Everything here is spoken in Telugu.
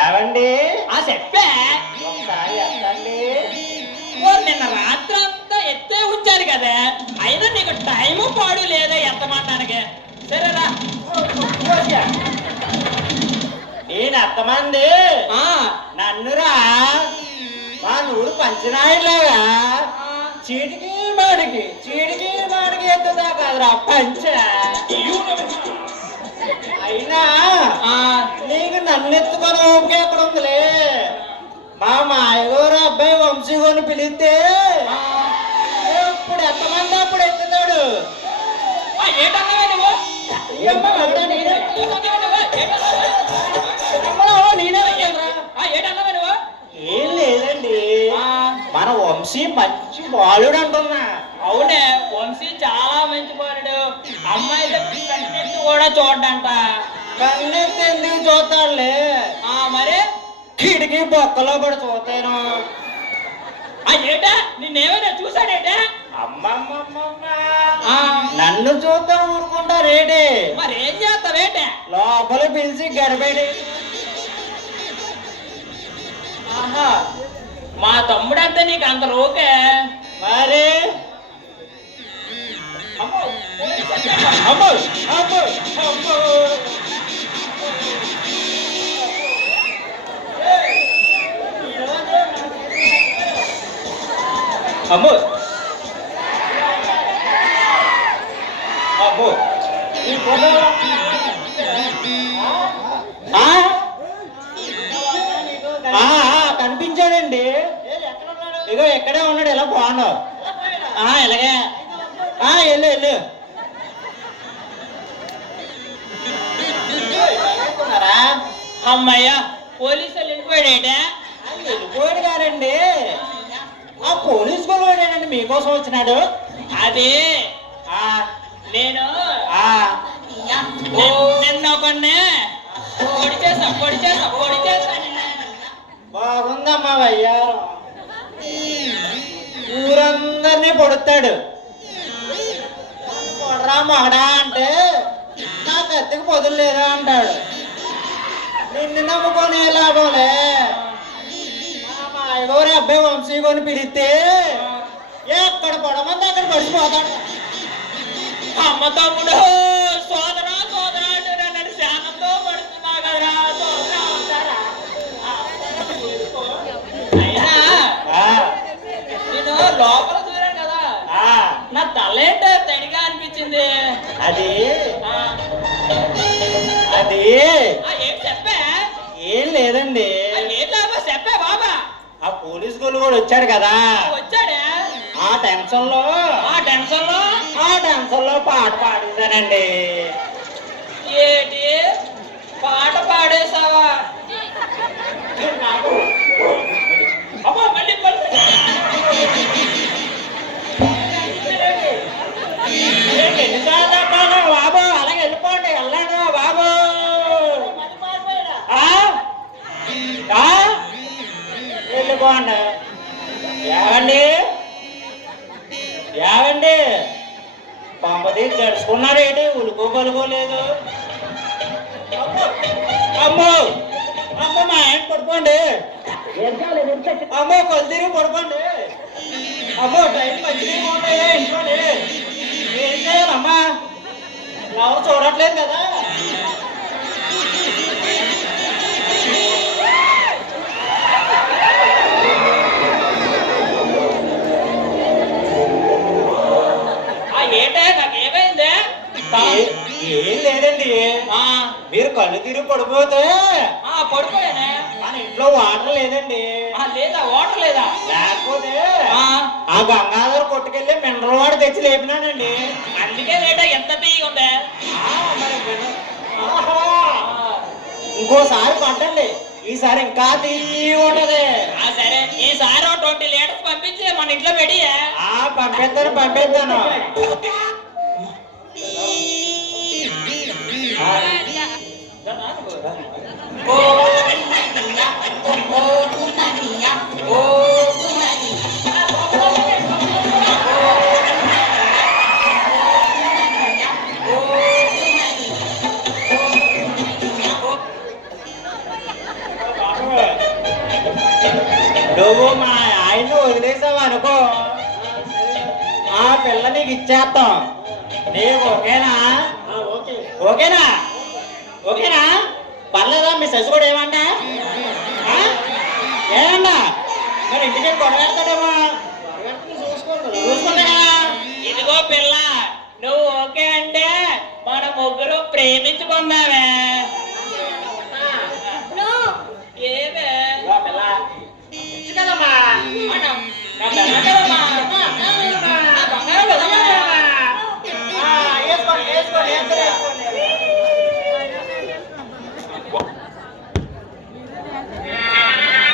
ఏవండి చెప్పే ఒకసారి ఎత్తండి. నిన్న రాత్రి అంతా ఎత్తే ఉంచాను కదా, అయినా నీకు టైము పాడు లేదా ఎత్తమాటానికి. సరేరా నేను ఎత్తమంది నన్నురా మా నూరు పంచనాయిలాగా చీటికి మాడికి ఎత్తుదా కాదురా పంచ. అయినా నీకు నన్ను ఎత్తుకొని ఓపిక ఎక్కడ ఉందిలే. మా మాయగోరు అబ్బాయి వంశీగోని పిలిస్తే ఇప్పుడు ఎత్తమంది అప్పుడు ఎత్తుతాడు. ఏటన్నావే నువ్వు? ఏటన్నావే నువ్వు? ఏం లేదండి, మన వంశీ మంచి బాలుడు అంటున్నా. అవునే, వంశీ చాలా మంచి బాలుడు. అమ్మాయితో కన్నెత్తి కూడా చూడంట. కన్నెత్తి ఎందుకు చూస్తాడులే, మరి కిటికీ బొక్కలో పడి చూస్తాను. ఏటా నిన్నేమైనా చూసాడేటా? అమ్మమ్మమ్మ నన్ను చూద్దాం ఊరుకుంటారేటి? మరి ఏం చేస్తావేటే? లోపల పిలిచి గడబడి. మా తమ్ముడంతా నీకు అంత రోకే మరి అమ్మో అమ్మో అమ్మో అమ్మో అమ్మో అమ్మో కనిపించాడండి. ఇగో ఎక్కడే ఉన్నాడు. ఎలా బాగున్నావు? ఇలాగే వెళ్ళు. అమ్మయ్యా, పోలీసులు వెళ్ళిపోయాడేటా? వెళ్ళిపోయాడు గారండి. ఆ పోలీసు గొడవడేనండి మీకోసం వచ్చినాడు. అది నేను నిన్న ఒకనే పొడి చేసా. బాగుందమ్మా వయ్యారం. ఊరందరినీ పొడుతాడు. పొడరా మొగడా అంటే నా కత్తికి పొదులు లేదా అంటాడు. నిన్ను నమ్ముకొని లాభంలే. మా ఐగోరి అబ్బాయి వంశీ కొని పిలిస్తే ఎక్కడ పొడమంది అక్కడ పడిపోతాడు. అమ్మ తమ్ముడు సోదరా అంటే నన్ను శానంతో పడుతున్నా కదరా సోదరా. అయినా నేను లోపల దూరాను కదా, నా తలేంట తడిగా అనిపించింది. అది ఏం చెప్పా? ఏం లేదండి. ఏం లాభం చెప్పా బాబా? ఆ పోలీస్ గోళ్ళు కూడా వచ్చాడు కదా, వచ్చాడే. ఆ టెన్షన్ లో పాట పాడేశానండి. ఏంటి పాట పాడేశావా? అమ్మో మళ్ళీ బాబు అలాగే వెళ్ళిపోండి. వెళ్ళండి బాబు. వెళ్ళిపోండి. ఏవండి పంపది జడుచుకున్నారేంటి? ఉలుకో పలుకోలేదు. అమ్మో మా ఆయన పడుకోండి. అమ్మో కొలు తిరిగి పడుకోండి. అమ్మో టైం మంచిగా ఉంటాయా ఇంట్లోనే? ఏం చేయాలమ్మా? ఎవరు చూడట్లేదు కదా. ఏటే నాకేమైందే? ఏం లేదండి, మీరు కళ్ళు తిరిగి పడిపోతే పడిపోయానే. మన ఇంట్లో వాటర్ లేదండి. లేదా వాటర్ లేదా? లేకపోతే ఆ గంగాధర కొట్టుకెళ్ళి మినరల్ వాటర్ తెచ్చి లేపినానండి. అందుకే లేటా ఎంత తీగి ఉందే. ఇంకోసారి పట్టండి, ఈసారి ఇంకా తీగి ఉంటది. సరే ఈసారి 20 లీటర్స్ పంపించి మన ఇంట్లో పెడి. పంపిస్తాను. నువ్వు మా ఆయన్ని వదిలేసావు అనుకో, ఆ పిల్ల నీకు ఇచ్చేస్తాం. నీకు ఓకేనా? ఓకేనా? ఓకేనా? పర్లేదా? మీ శశి కూడా ఏమంటా? ఏమంటా? మరి ఇంటికి గొడవ పెడతాడేమో, చూసుకుంటా కదా. ఇదిగో పిల్ల, నువ్వు ఓకే అంటే మన ముగ్గురు ప్రేమించుకుందామే.